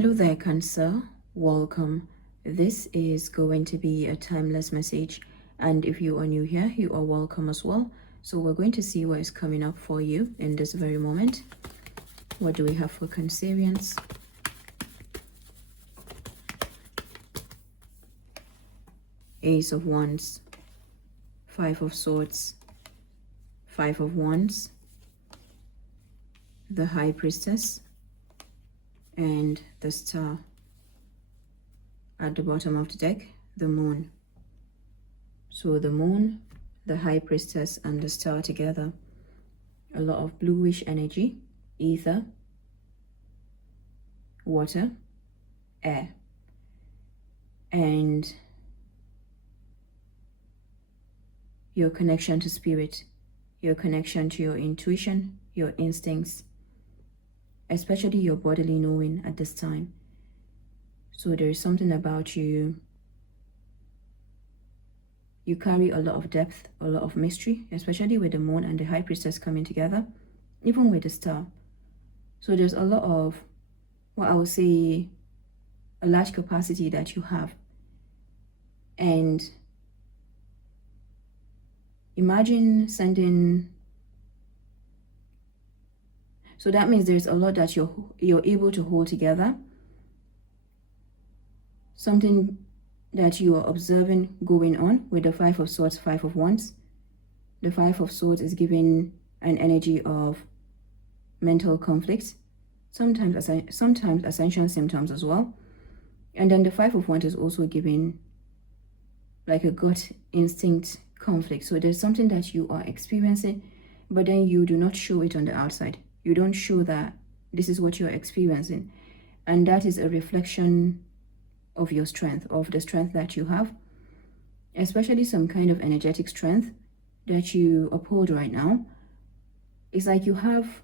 Hello there, Cancer. Welcome. This is going to be a timeless message, and if you are new here, you are welcome as well. So we're going to see what is coming up for you in this very moment. What do we have for Cancerians? Ace of Wands, Five of Swords, Five of Wands, the High Priestess, and the Star. At the bottom of the deck, the Moon. So the Moon, the High Priestess, and the Star together. A lot of bluish energy, ether, water, air, and your connection to spirit, your connection to your intuition, your instincts, especially your bodily knowing at this time. So there is something about you. You carry a lot of depth, a lot of mystery, especially with the Moon and the High Priestess coming together, even with the Star. So there's a lot of, what I would say, a large capacity that you have. And imagine sending, so that means there's a lot that you're able to hold together. Something that you are observing going on with the Five of Swords, Five of Wands. The Five of Swords is giving an energy of mental conflict, sometimes ascension symptoms as well. And then the Five of Wands is also giving like a gut instinct conflict. So there's something that you are experiencing, but then you do not show it on the outside. You don't show that this is what you're experiencing. And that is a reflection of your strength, of the strength that you have, especially some kind of energetic strength that you uphold right now. It's like you have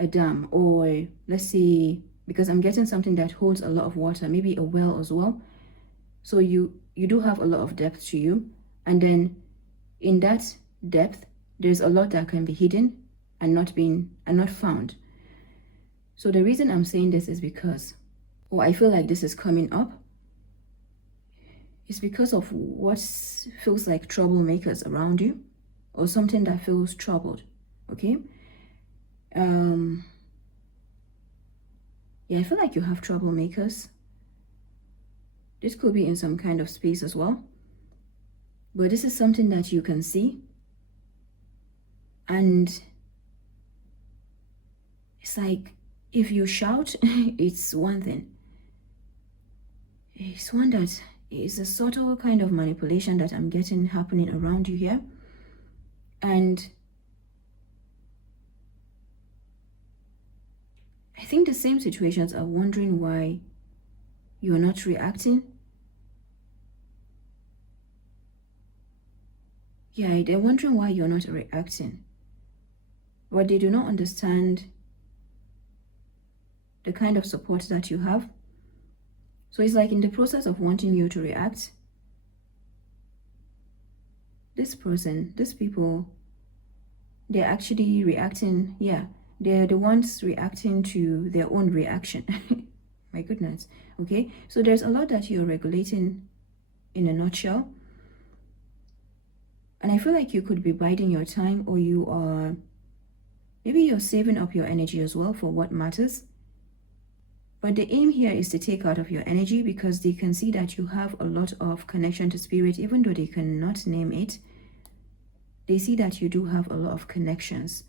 a dam, or let's say, because I'm getting something that holds a lot of water, maybe a well as well. So you do have a lot of depth to you. And then in that depth, there's a lot that can be hidden and not found. So the reason I'm saying this is because, I feel like this is coming up, is because of what feels like troublemakers around you, or something that feels troubled. Okay. Yeah, I feel like you have troublemakers. This could be in some kind of space as well, but this is something that you can see. And it's like, if you shout, it's one thing. It's one that is a subtle kind of manipulation that I'm getting happening around you here. And I think the same situations are wondering why you're not reacting. Yeah, they're wondering why you're not reacting. But they do not understand the kind of support that you have. So it's like in the process of wanting you to react, this person, these people, they're actually reacting. Yeah, they're the ones reacting to their own reaction. My goodness. Okay, so there's a lot that you're regulating in a nutshell. And I feel like you could be biding your time, or maybe you're saving up your energy as well for what matters. But the aim here is to take out of your energy, because they can see that you have a lot of connection to spirit, even though they cannot name it. They see that you do have a lot of connections.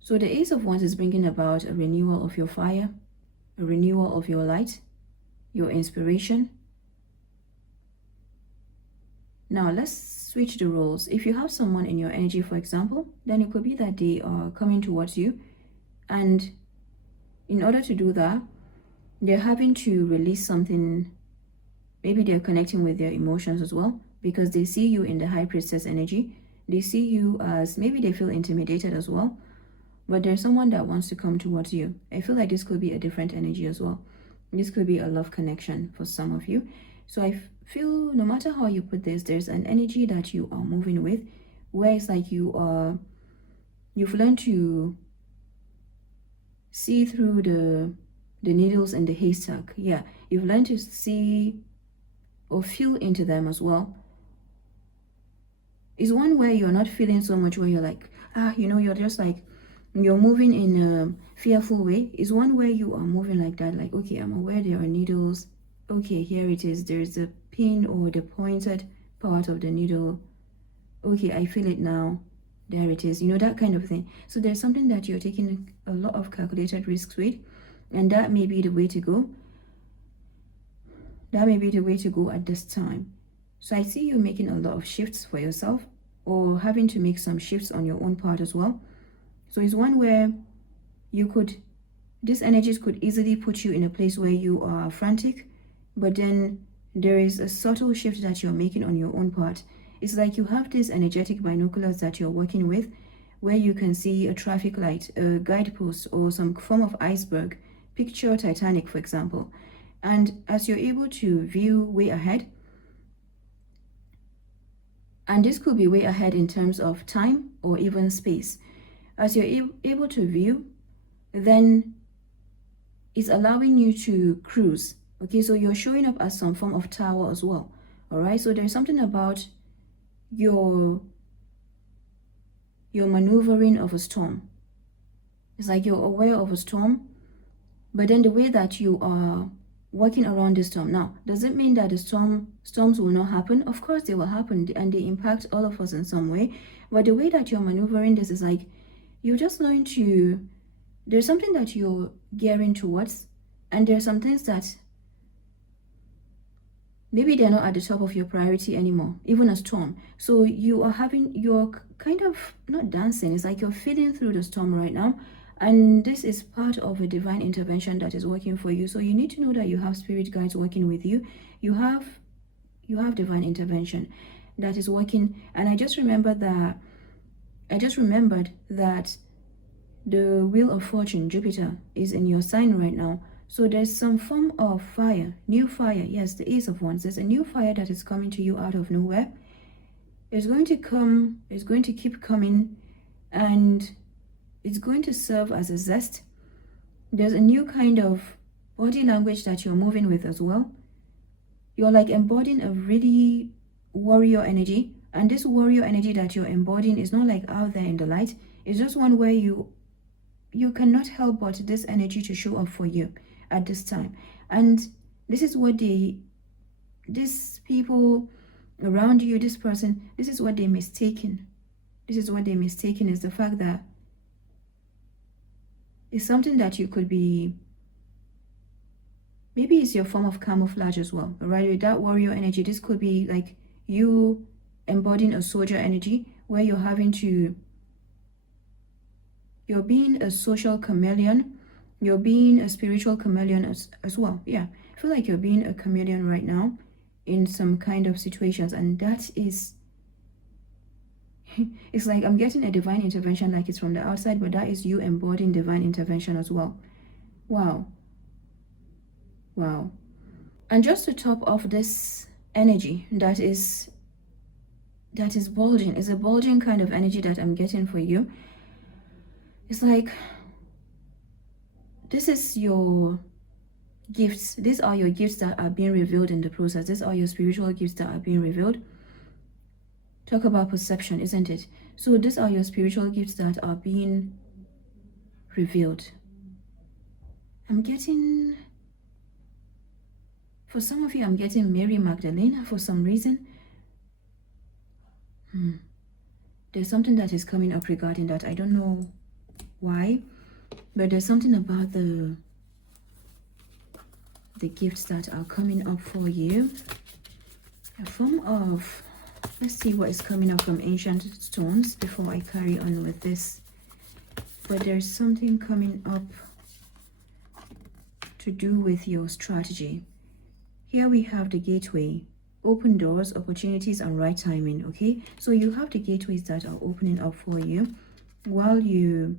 So the Ace of Wands is bringing about a renewal of your fire, a renewal of your light, your inspiration. Now let's switch the roles. If you have someone in your energy, for example, then it could be that they are coming towards you, and in order to do that, they're having to release something. Maybe they're connecting with their emotions as well, because they see you in the High Priestess energy. They see you as, maybe they feel intimidated as well, but there's someone that wants to come towards you. I feel like this could be a different energy as well. This could be a love connection for some of you. So I feel no matter how you put this, there's an energy that you are moving with, where it's like you are you've learned to see through the needles in the haystack. Yeah, you've learned to see or feel into them as well. Is one where you're not feeling so much, where you're like, you're just like, you're moving in a fearful way. Is one where you are moving like that, like, okay, I'm aware there are needles. Okay, here it is. There's the pin or the pointed part of the needle. Okay, I feel it now. There it is. That kind of thing. So there's something that you're taking a lot of calculated risks with, and that may be the way to go. That may be the way to go at this time. So I see you making a lot of shifts for yourself, or having to make some shifts on your own part as well. So it's one where these energies could easily put you in a place where you are frantic, but then there is a subtle shift that you're making on your own part. It's like you have these energetic binoculars that you're working with, where you can see a traffic light, a guidepost, or some form of iceberg. Picture Titanic, for example. And as you're able to view way ahead, and this could be way ahead in terms of time or even space, as you're able to view, then it's allowing you to cruise. Okay, so you're showing up as some form of tower as well. All right, so there's something about your maneuvering of a storm. It's like you're aware of a storm, but then the way that you are working around the storm. Now, does it mean that the storms will not happen? Of course they will happen, and they impact all of us in some way. But the way that you're maneuvering this is like you're just learning to, there's something that you're gearing towards, and there's some things that maybe they're not at the top of your priority anymore, even a storm. So you're kind of not dancing, it's like you're feeling through the storm right now. And this is part of a divine intervention that is working for you. So you need to know that you have spirit guides working with you. You have divine intervention that is working. And I just remembered that the Wheel of Fortune, Jupiter, is in your sign right now. So there's some form of fire, new fire. Yes, the Ace of Wands. There's a new fire that is coming to you out of nowhere. It's going to keep coming, and it's going to serve as a zest. There's a new kind of body language that you're moving with as well. You're like embodying a really warrior energy. And this warrior energy that you're embodying is not like out there in the light. It's just one where you cannot help but this energy to show up for you at this time. And this is what these people around you, this person, this is what they're mistaken. This is what they're mistaken, is the fact that it's something that you could be, maybe it's your form of camouflage as well, right? With that warrior energy, this could be like you embodying a soldier energy, where you're being a social chameleon, you're being a spiritual chameleon as well. Yeah, I feel like you're being a chameleon right now in some kind of situations, and that is, it's like I'm getting a divine intervention, like it's from the outside, but that is you embodying divine intervention as well. Wow. And just to top off this energy that is bulging, is a bulging kind of energy that I'm getting for you. It's like this is your gifts. These are your gifts that are being revealed in the process. These are your spiritual gifts that are being revealed. Talk about perception, isn't it? So these are your spiritual gifts that are being revealed. I'm getting, for some of you, I'm getting Mary Magdalene for some reason. There's something that is coming up regarding that. I don't know why, but there's something about the gifts that are coming up for you. A form of, let's see what is coming up from ancient stones before I carry on with this. But there's something coming up to do with your strategy. Here we have the gateway, open doors, opportunities, and right timing. Okay, so you have the gateways that are opening up for you while you,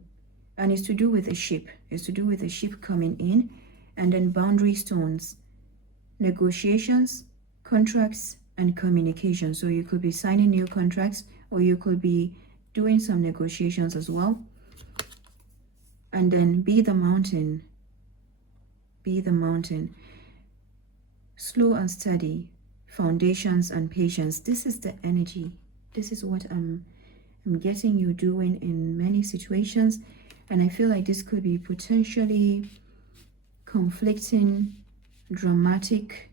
and it's to do with a ship. It's to do with a ship coming in, and then boundary stones, negotiations, contracts, and communication. So you could be signing new contracts, or you could be doing some negotiations as well. And then be the mountain. Be the mountain. Slow and steady. Foundations and patience. This is the energy. This is what I'm getting you doing in many situations. And I feel like this could be potentially conflicting, dramatic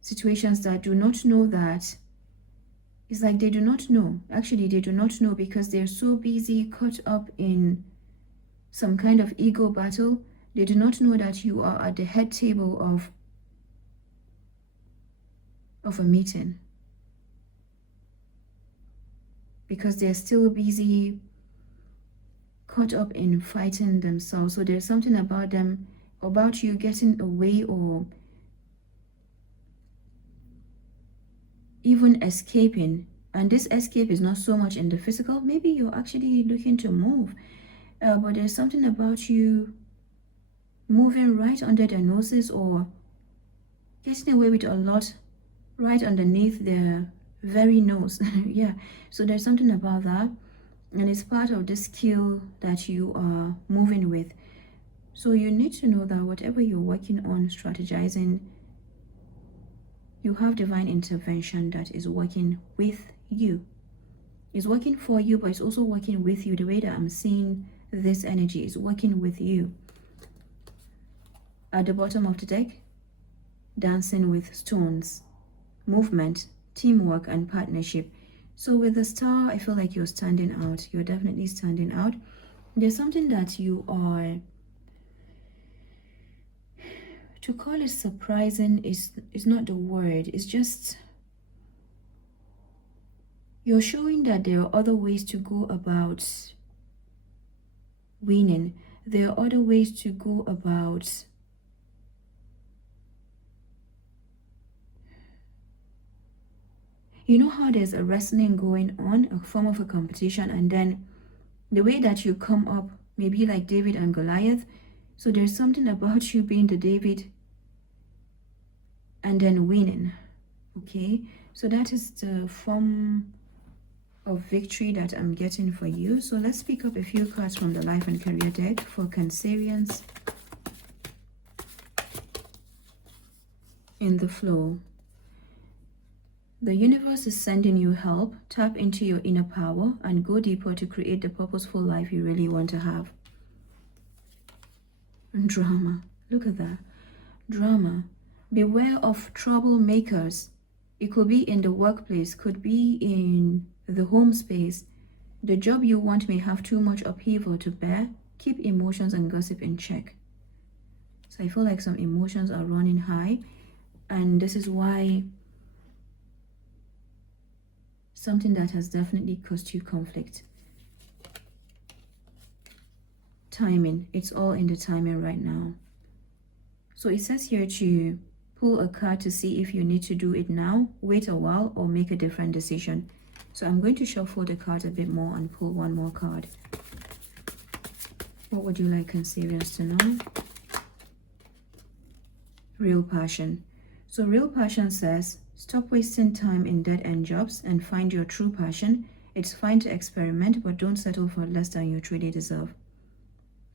situations that do not know that. It's like they do not know. Actually, they do not know because they're so busy, caught up in some kind of ego battle. They do not know that you are at the head table of a meeting, because they're still busy, caught up in fighting themselves. So there's something about them, about you getting away or even escaping. And this escape is not so much in the physical. Maybe you're actually looking to move, but there's something about you moving right under their noses or getting away with a lot right underneath their very nose. Yeah, so there's something about that, and it's part of the skill that you are moving with. So you need to know that whatever you're working on, strategizing, you have divine intervention that is working with you. It's working for you, but it's also working with you. The way that I'm seeing this energy is working with you. At the bottom of the deck, dancing with stones, movement, teamwork, and partnership. So with the star, I feel like you're standing out. You're definitely standing out. There's something that you are, to call it surprising is not the word. It's just you're showing that there are other ways to go about winning. There are other ways to go about you know how there's a wrestling going on, a form of a competition, and then the way that you come up, maybe like David and Goliath. So there's something about you being the David and then winning. Okay, so that is the form of victory that I'm getting for you. So let's pick up a few cards from the life and career deck for Cancerians in the flow. The universe is sending you help. Tap into your inner power and go deeper to create the purposeful life you really want to have. And drama. Look at that. Drama. Beware of troublemakers. It could be in the workplace, could be in the home space. The job you want may have too much upheaval to bear. Keep emotions and gossip in check. So I feel like some emotions are running high, and this is why something that has definitely caused you conflict. Timing. It's all in the timing right now. So it says here to pull a card to see if you need to do it now, wait a while, or make a different decision. So I'm going to shuffle the cards a bit more and pull one more card. What would you like Cancerians to know? Real passion. So real passion says, stop wasting time in dead-end jobs and find your true passion. It's fine to experiment, but don't settle for less than you truly deserve.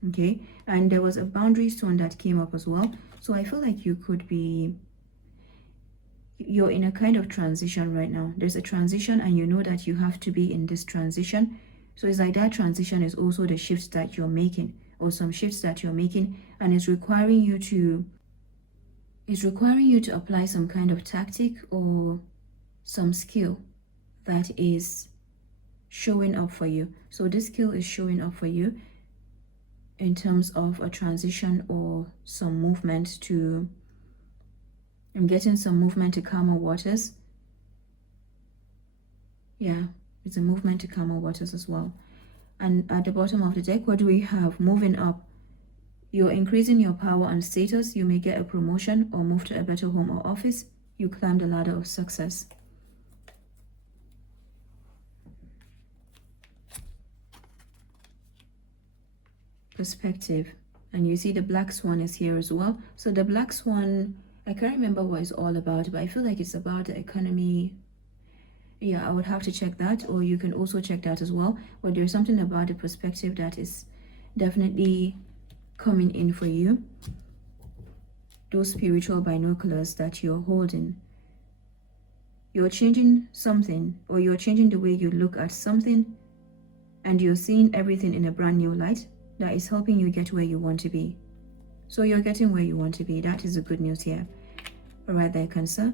Okay, and there was a boundary stone that came up as well. So I feel like you could be, you're in a kind of transition right now. There's a transition and you know that you have to be in this transition. So it's like that transition is also the shifts that you're making, or some shifts that you're making, and it's requiring you to apply some kind of tactic or some skill that is showing up for you. So this skill is showing up for you in terms of a transition or some movement to, I'm getting some movement to calmer waters. Yeah, it's a movement to calmer waters as well. And at the bottom of the deck, what do we have? Moving up. You're increasing your power and status. You may get a promotion or move to a better home or office. You climb the ladder of success. Perspective. And you see the black swan is here as well. So the black swan, I can't remember what it's all about, but I feel like it's about the economy. Yeah, I would have to check that, or you can also check that as well. But there's something about the perspective that is definitely coming in for you. Those spiritual binoculars that you're holding, you're changing something, or you're changing the way you look at something, and you're seeing everything in a brand new light that is helping you get where you want to be. So you're getting where you want to be. That is the good news here. All right there, Cancer.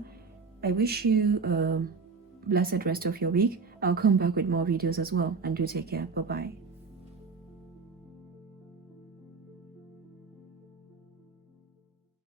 I wish you a blessed rest of your week. I'll come back with more videos as well, and do take care. Bye-bye.